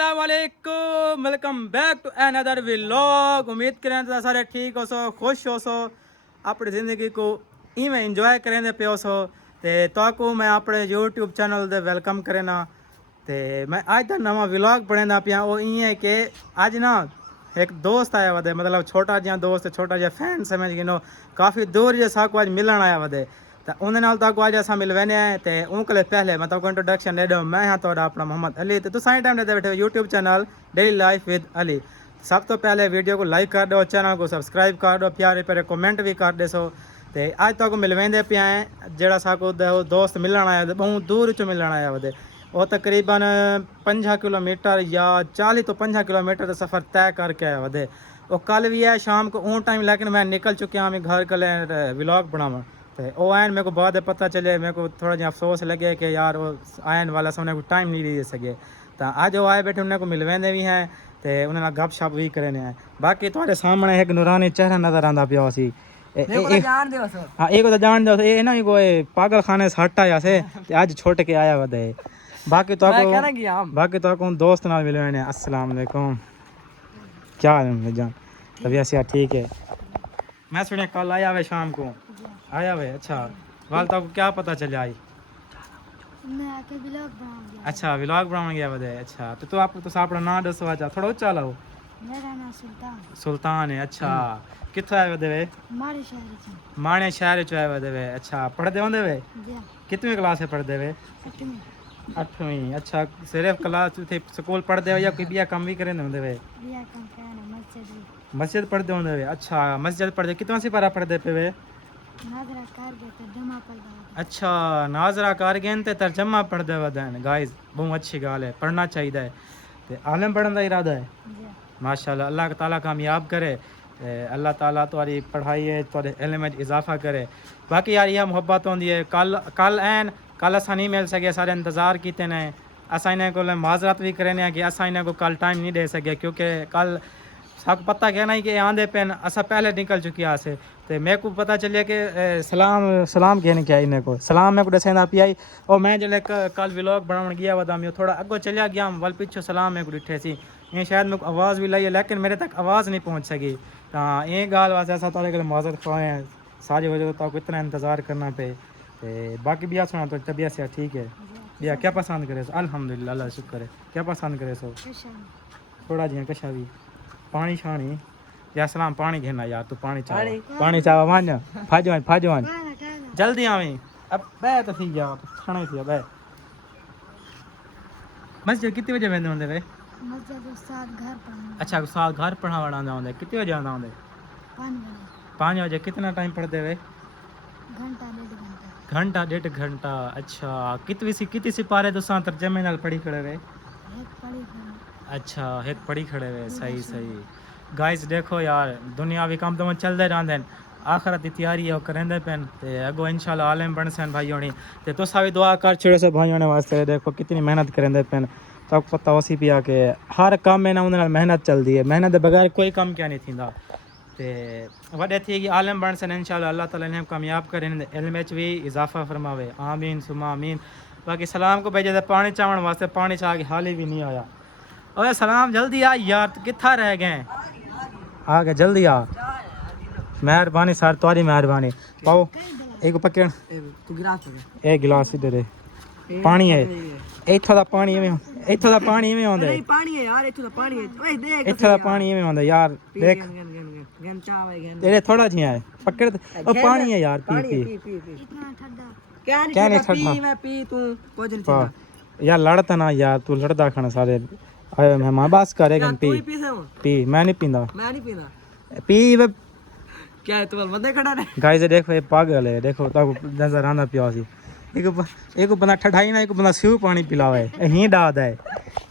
अस्सलाम वालेकुम, welcome back to another vlog. उम्मीद करें तो सारे ठीक हो सो, खुश हो सो, अपनी ज़िंदगी को इवें इंजॉय करें पे हो सो। तो मैं अपने यूट्यूब चैनल दे वेलकम करेना। तो मैं अज का नवा व्लॉग बनाना पिया। वो इं कि अज ना एक दोस्त आया वदे, मतलब छोटा जिहा दोस्त, छोटा जिहा फैन समझ गिनो, काफ़ी दूर जे साकू अज मिलन आया वदे। तो उन्हें नाल तक अज अस मिलवेने आए। तो उनके पहले मैं तो इंट्रोडक्शन दे दूँ। मैं हाँ तो अपना मोहम्मद अली। तो तुम टाइम देते बैठे YouTube channel daily life with Ali. सब तो पहले वीडियो को लाइक कर दो, चैनल को सब्सक्राइब कर दो, प्यारे प्यारे कमेंट भी कर देसो। तो अज तक मिलवेंदे पे आए जरा साकू दोस्त मिलन आया, बहुत दूर चो मिलन आया वदे। वो तकरीबन 50 किलोमीटर या 40 तो 50 किलोमीटर का सफ़र तय करके आया वदे। वो कल भी है शाम को ऊँ टाइम, लेकिन मैं निकल चुका हूँ घर कल व्लॉग बनावा। तो वो आयन मेरे को बाद पता चले, मेरे को थोड़ा जहा अफसोस लगे कि यार वो आयन वाला से उन्हें को टाइम नहीं दे सके। तो अज वो आए बैठे, उन्हें को मिलवेंदे भी हैं, तो उन्हें गप शप भी करें हैं। बाकी थोड़े सामने एक नूरानी चेहरा नज़र आता पिया सी। हाँ एक तो जान दो, ये ना कोई पागल खाने से हट आया से, अज छोड़ के आया वदे। बाकी तो दोस्त नाल मिलवाने। अस्सलाम वालेकुम, क्या हाल है जान? तबीयत से ठीक है? मैं सुने कल आया वे शाम को आया वे। अच्छा वाल तो क्या पता चले आई? अच्छा व्लॉग बनाने गया वदे। अच्छा तो आप तो अपना नाम दसो, अच्छा थोड़ा ऊंचा लाओ। मेरा नाम सुल्तान। सुल्तान है। अच्छा कित्थों आए वदे वे? माणे शहर चो आए वदे वे। अच्छा पढ़दे होंदे वे? कितनी क्लास है पढ़दे वे? 8वीं। अच्छा सिर्फ क्लास थे स्कूल पढ़दे हो या कोई बिया काम भी करे होंदे वे? मस्जिद पढ़दे होंदे वे। अच्छा मस्जिद पढ़दे, कितना सिपारा पढ़दे पे वे? अच्छा नाजरा कारगेन ते तर्जमा पढ़दे वदन। गाइस बहुत अच्छी गाल है, पढ़ना चाहिए। ते आलम पढ़ने का इरादा है? माशाल्लाह, अल्लाह ताला कामयाब करे। अल्लाह ताला तुम्हारी पढ़ाई है, तुम्हारे इल्म में इजाफा करे। बाकी यार यह मोहब्बत होती है। कल कल असा नहीं मिल सके, सारे इंतज़ार किते ने। असा इन्हें को माजरत भी करें कि असा इन्हें को कल टाइम नहीं दे सके, क्योंकि कल सब पता कहना ही कि आंदे पेन असा पहले निकल चुकी आसे। तो मेरे को पता चलिए कि सलाम कहने क्या इन्हें को सलाम मेरे को दसेंदा पी आई। और मैं जल्द कल व्लॉग बनाने गया वदा, मैं थोड़ा अगो चलिया गया वल पिछो सलाम मेरे को डिठे सी। ये शायद मेरे को आवाज़ भी लाई है, लेकिन मेरे तक आवाज़ नहीं पहुँच सकी। तो ये गाल वास्ते असा थोड़े गल माजरत खुआए हैं, सारी वजह तो इतना इंतज़ार करना पे। बाकी बिया सुना तो तबीयत से ठीक है? बिया क्या पसंद करे सो? अल्हम्दुलिल्लाह, अल्लाह शुक्र है। क्या पसंद करे सो? थोड़ा जिया कशा भी पानी शानी या सलाम पानी घेना यार, तू पानी चावा मान फाजवान जल्दी आवी। अब बह तो थी जा खाना थी बह। मस्जिद कितने बजे वेंदे होंदे वे? अच्छा उस्ताद घर पढ़ावण आंदा होंदे, कितने बजे आंदा होंदे? 5 बजे। कितना टाइम पढ़दे वे? घंटा 1.5 घंटा। अच्छा कितनी सिपारे तो तर्जमे नाल पढ़ी खड़े वे? अच्छा एक पढ़ी खड़े वे। सही गाइस देखो यार, दुनियावी काम तो चलते रहते हैं, आखिरत की तैयारी है करेंदे पेन। ते अगो इंशाल्लाह आलिम बन सन भाई होनी। ते तुसा भी दुआ कर छड़े से भाई होने वास्ते। देखो कितनी मेहनत करेंदे पेन, तो पता उसी पिया के हर काम में ना उन्हें मेहनत चलती है, मेहनत के बगैर कोई काम क्या नहीं थींदा। ते वडे थी कि आलिम बन सन इंशाल्लाह, अल्लाह ताला इन्हें कामयाब करें, इल्म में भी इजाफा फरमावे। आमीन सुमा आमीन। बाकी सलाम को भेजे पानी चावण वास्ते, पानी चाह के हाल ही भी नहीं आया। अरे सलाम जल्दी आ यार, तो कित्था रह गए? आ गए जल्दी आ। मेहरबानी सर, तुम्हारी मेहरबानी। पाओ एक पकड़ एक गिलास इधर है पानी है। इत्थों दा पानी इवें आंदा है। इत्थों दा पानी इवें आंदा यार, देख तेरे थोड़ा जिहा है पकड़। ओ पानी है यार, पी क्या नहीं ठंडा यार, लड़ता ना यार, तू लड़दा खाना सारे आए मेहमान। बस करेगा पी मैं नहीं पींदा पी वे। क्या है तू बंदे खड़ा है? गाइस देखो ये पागल है, देखो तो नजर आना पिया सी। एक बंदा ठठाई ना, एक बंदा सिव पानी पिलावे, ही डाद है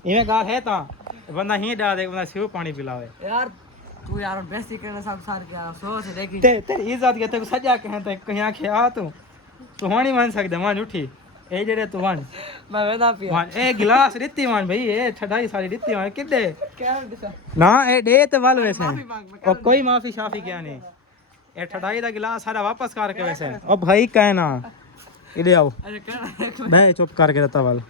इवें गाल है। ता बंदा ही डाद, एक बंदा सिव पानी पिलावे। यार तू यार बेइज्जती करना सब सार के यार सोच देखी तेरी इज्जत के ते सजा के ते कहीं आखे आ तू होनी मान सकदे मान उठी ए जेड़े तू वन मैं वेदा पिया वन ए गिलास रित्ती वन भाई, ए ठठाई सारी रित्ती वन किडे क्या ना ए दे ते वाल वैसे ओ कोई माफी शाफी क्या नहीं। ए ठठाई दा गिलास सारा वापस करके वैसे ओ भाई कहना इधे आओ। मैं चुप करके रहता वाल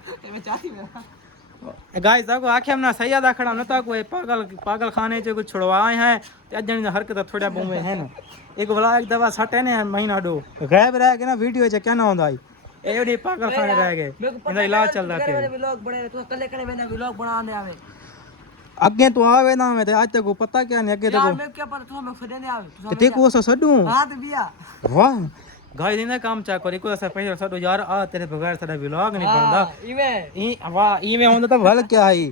गाइस देखो आखे हमने सैयदा खड़ा न ता कोई पागल खाने से कुछ छुड़वाए हैं ते अजन हरकत थोड़ा बुमे है न एक भला एक दवा सटे ने महीना दो गायब रह के ना वीडियो च क्या ना होंदा एडी पागल खाने रह गए इनका इलाज चल रहा है व्लॉग बने तू कले कले मैंने व्लॉग बनाने आवे अगे तो आवे ना मैं ते आज तक को पता क्या नहीं अगे यार मैं क्या पर तू मैं फदे नहीं आवे तो ते को सडू हां तो बिया वाह गाइस इने काम चा करी को ऐसा पैसा सडू यार आ तेरे बगैर साडा व्लॉग नहीं बनदा इवे ई वाह ई में होंदा तो भल क्या है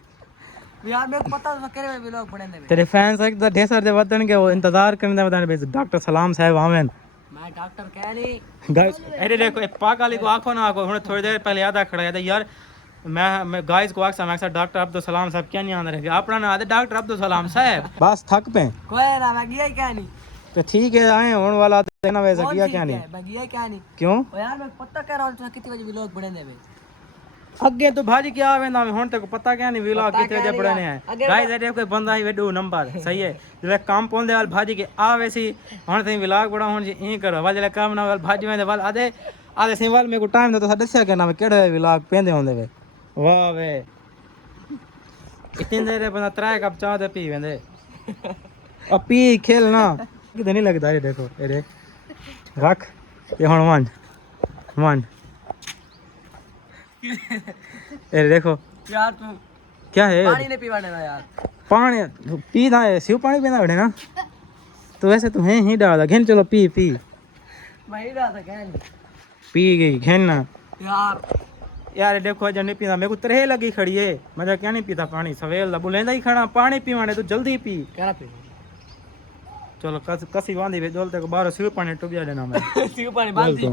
यार मेरे को पता था करे में व्लॉग बने दे तेरे फैंस एक द ढेसर दे वतन के वो इंतजार करने वतन बे डॉक्टर सलाम साहब आवेन मैं डॉक्टर कह नहीं गाइस अरे देखो ए पागल को आंखों ना को हुन थोड़ी देर पहले याद खड़ा है यार मैं गाइस को आखसा मैं डॉक्टर अब्दुल सलाम साहब क्या नहीं आंदा रहे अपना ना आदे डॉक्टर अब्दुल सलाम साहब बस थक पे कोई ना मैं गया क्या नहीं तो ठीक है आए होने वाला देना वैसे किया क्या नहीं मैं गया क्या नहीं क्यों ओ यार मैं पता कर रहा हूं कितने बजे व्लॉग बने दे अगे तो भाजी क्या आवे ना हुन तक पता क्या नहीं व्लॉग कितने बजे बड़ने है गाइस अरे कोई बंदा ही वेडू नंबर सही है जले काम पोंदे वाल भाजी के आवे सी हुन तई व्लॉग बड़ा हुन जी ई करो वाले काम ना वाल भाजी में वाल आधे आधे सिंवल में को टाइम तो दस्या के ना केड़े व्लॉग पेंदे होंदे वे वाह वे इतनी देर बंदा 3 कप चाय दे पी वेंदे अब पी खेलना कितने नहीं लगता है देखो अरे रख ये हुन वन अरे देखो यार तू क्या है पानी नहीं पीवाने ना यार पानी पी ना है सिर्फ पानी पीना बड़े ना तो वैसे तो है ही डाल घेन चलो पी पी मैं ही रहा था क्या नहीं पी गई घेन ना यार यार देखो जब नहीं पीता मेरे को तरह लगी खड़ी है मैं क्या नहीं पीता पानी सवेल दा बुलेंदा ही खड़ा पानी पीवाने तो जल्दी पी क्या पी चलो कसी बांधी वे डोलते को बाहर सिर्फ पानी टुबिया देना मैं सिर्फ पानी बांध दी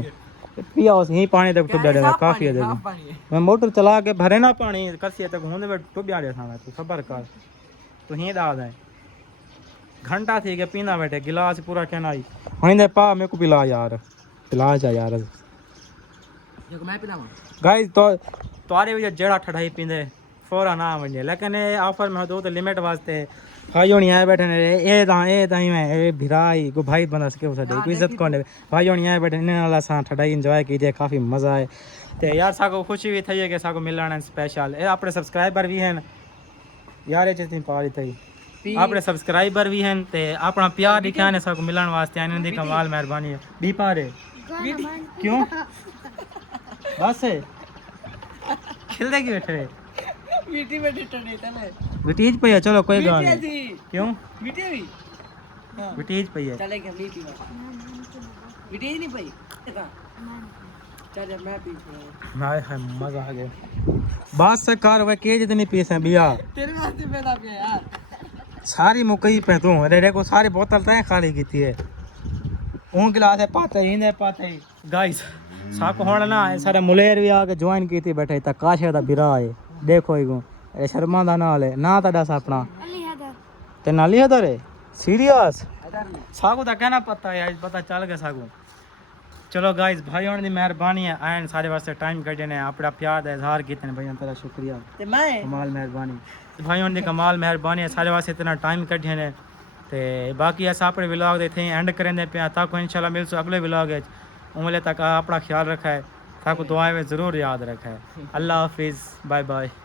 पिया उस ही पानी तक टुबिया देना काफी है देखो पानी है मैं मोटर चला के भरे ना पानी कसी तक होने में टुबिया देना मैं तू खबर कर तो ही दाद है घंटा थी के पीना बैठे गिलास पूरा कहना आई हने पा मेरे को पिला यार पिला जा यार देखो मैं पिलाऊं गाइस तो तुम्हारे भी जेड़ा ठठाई पींदे फोरा ना वने लेकिन ये ऑफर में दो तो लिमिट वास्ते भाइयों नहीं आए बैठे ने ए ताई में ए भिराई को भाई बंदा सके उसे कोई इज्जत कोने भाइयों नहीं आए बैठे ने वाला सा ठठाई एंजॉय कीजिए काफी मजा आए ते यार साको खुशी भी थई है कि साको मिलना स्पेशल ए अपने सब्सक्राइबर भी हैं यार ये चीज पा दी थई अपने सब्सक्राइबर भी हैं ते अपना प्यार दिखाने ने साको मिलन वास्ते आने दी कमाल मेहरबानी है भी पारे क्यों बस खिलदे की बैठे मीठी में टने तले विटीज पे चलो कोई गाल नहीं क्यों मीठी भी विटीज पे है चले के मीठी में मीठी नहीं पई चल मैं पी हाय हाय मजा आ गया बस कार वे के जितनी पीस है भैया तेरे वास्ते पैदा पिया यार सारी मुकई पे तू रे को सारी बोतल तय खाली कीती है ऊं गिलास है पाते ही ने पाते ही गाइस साको होण ना सारे मुलेर भी आके ज्वाइन कीती बैठे ता काशे दा बिरा है देखो इगो ए शर्मा दा नाल है ना ता दस अपना अली हैदर ते नाली हैदर है सीरियस साको दा कहना पता है आज पता चल गया साको चलो गाइस भाइयों दी मेहरबानी है आयन सारे वास्ते टाइम कढे ने अपना प्यार दा इजहार कीते ने भाइयों तेरा शुक्रिया ते मैं कमाल मेहरबानी भाइयों दी कमाल मेहरबानी है सारे वास्ते इतना टाइम कढे ने ते बाकी अस अपने व्लॉग दे थे एंड करेंदे पे ताको इंशाल्लाह मिलसो अगले व्लॉग विच उमले तक अपना ख्याल रखा है ताको दुआएं में ज़रूर याद रखा है अल्लाह हाफिज़ बाय बाय